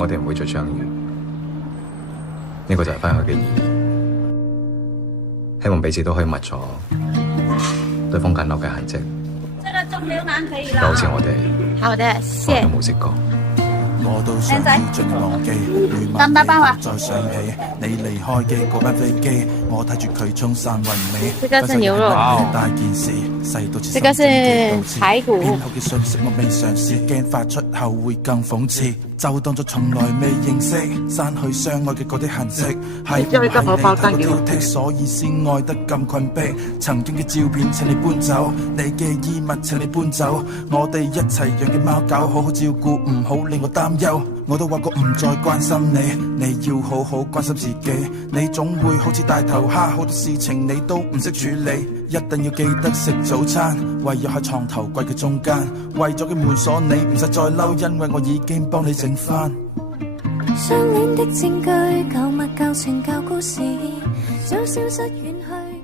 我哋唔會再相遇。呢個就係翻去嘅意義。希望彼此都可以抹咗對方緊留嘅痕跡，就好似我哋好的，謝都冇識過。我都想盡忘記，得唔得包啊？再想起你離開嘅嗰班飛機，我睇住佢衝散雲尾。這個是牛肉，大件事細到似這個是排骨。後嘅信息我未嘗試，驚發出後會更諷刺。就當作從來未認識，刪去相愛嘅嗰啲痕跡。係唔係你太過挑剔，所以先愛得咁困迫？曾經嘅照片請你搬走，你嘅衣物請你搬走，我哋一齊養嘅貓狗好好照顧，唔好令我擔憂。我都話過唔再關心你，你要好好關心自己。你總會好似大頭蝦，好多事情你都唔識處理。一定要記得食早餐，唯有喺床頭櫃嘅中間。為咗嘅門鎖你唔使再嬲，因為我已經幫你整翻。相戀的證據，舊物舊情舊故事，早消失遠去。